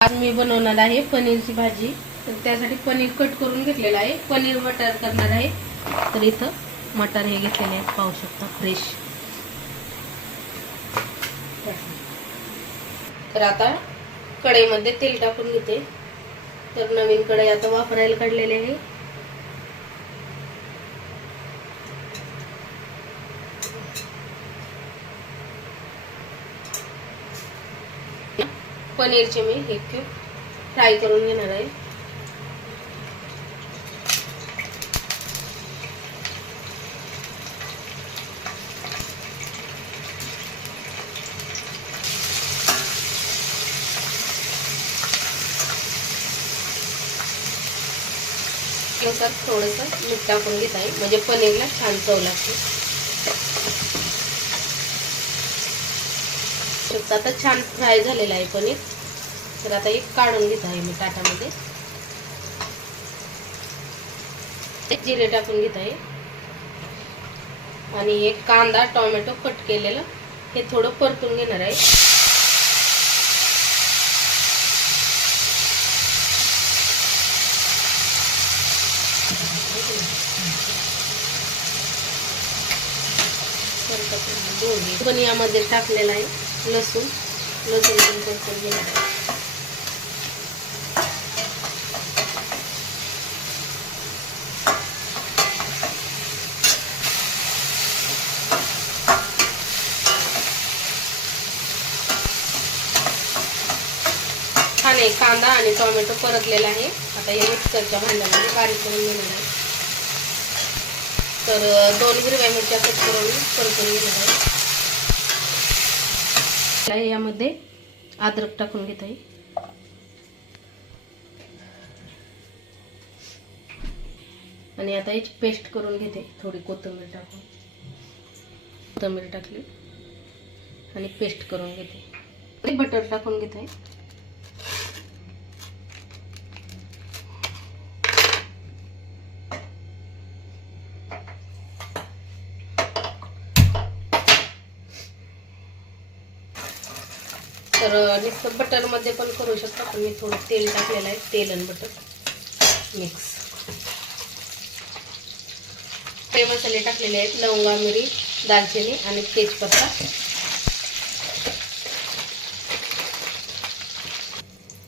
आज मी बनवणार आहे पनीरची भाजी. तर त्यासाठी पनीर कट करून घेतलेलं आहे. पनीर मटर करणार आहे. तर इथं मटर हे घेतलेले आहेत पाहू शकता फ्रेश तर आता कढईमध्ये तेल टाकून घेते. तर नवीन कढई आता वापरायला काढलेली आहे. पनीरचे मी हे क्यूब फ्राय करून घेणार आहे. नुसार थोडंसं मीठ टाकून घेत आहे. म्हणजे पनीरला छान चव लागते. शकता आता छान फ्राय झालेलं आहे पनीर. तर आता एक काढून घेत आहे मी ताटामध्ये. एक जिरे टाकून घेत आहे. आणि एक कांदा टोमॅटो कट केलेलं. हे थोडं परतून घेणार आहे. पण यामध्ये टाकलेला आहे. लसूण. लसूण पण परतून घेणार छान आहे कांदा आणि टोमॅटो परतलेला आहे. आता या मिक्सरच्या भांड्यामध्ये बारीक करून घेणार आहे. तर दोन हिरव्या मिरच्या कट करून परतून घेणार आहे. यामध्ये अद्रक टाकून घेत आहे आणि आता याची पेस्ट करून घेते थोडी कोथिंबीर टाकून. कोथिंबीर टाकली आणि पेस्ट करून घेते. बटर टाकून घेत. आहे तर नुसतं बटरमध्ये पण करू शकता. पण मी थोडं तेल टाकलेलं आहे. तेल आणि बटर. मिक्स. ते मसाले टाकलेले आहेत. लवंगा मिरी दालचिनी आणि तेजपत्ता.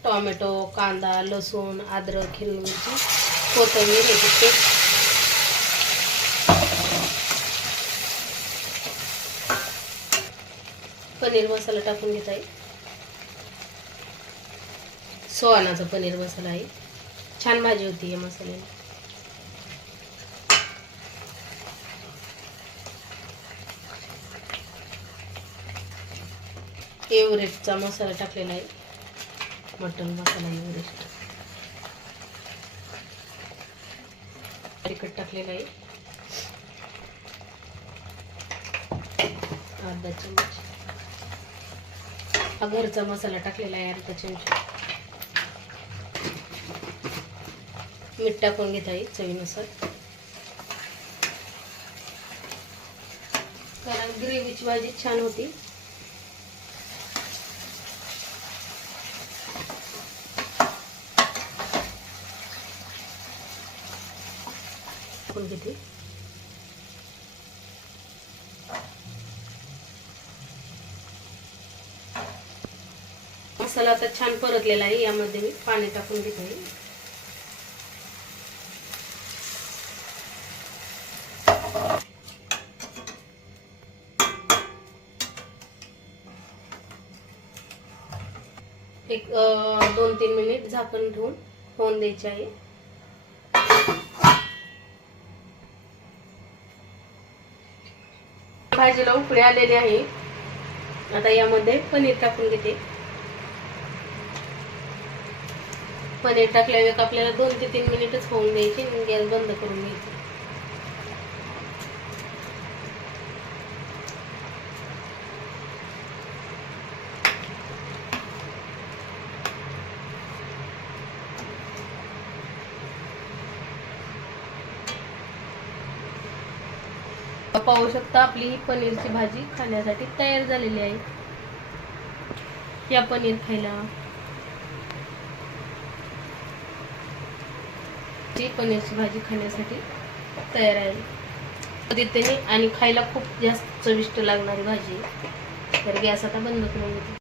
टोमॅटो कांदा लसूण अद्रक हिरवी मिरची कोथंबीर हे पेस्ट. पनीर मसाला टाकून घेत आहे. सोहानाचा पनीर मसाला आहे. छान भाजी होती या मसाल्याने एव्हरेस्टचा मसाला टाकलेला आहे. मटन मसाला एव्हरेस्ट. तिखट टाकलेलं आहे. अर्धा चमच. हा घरचा मसाला टाकलेला आहे अर्धा चमचा. मीठ टाकून घेत आहे चवीनुसार. कारण ग्रेव्हीची भाजी छान होती. टाकून घेते. मसाला आता छान परतलेला आहे यामध्ये मी पाणी टाकून घेते. एक दोन तीन मिनिट झाकण ठेवून होऊन द्यायचे आहे. भाजीला उकळी आलेली आहे. आता यामध्ये पनीर टाकून घेते. पनीर टाकल्यावर आपल्याला दोन ते तीन मिनिटच होऊन द्यायचे गॅस बंद करून घ्यायचे. पाहू शकता आपली ही पनीरची भाजी खाण्यासाठी तयार झालेली आहे. या पनीर खायला. पनीरची भाजी खाण्यासाठी तयार आहे. देते आणि खायला खूप जास्त चविष्ट लागणारी भाजी तर गॅस आता बंद करून घेते.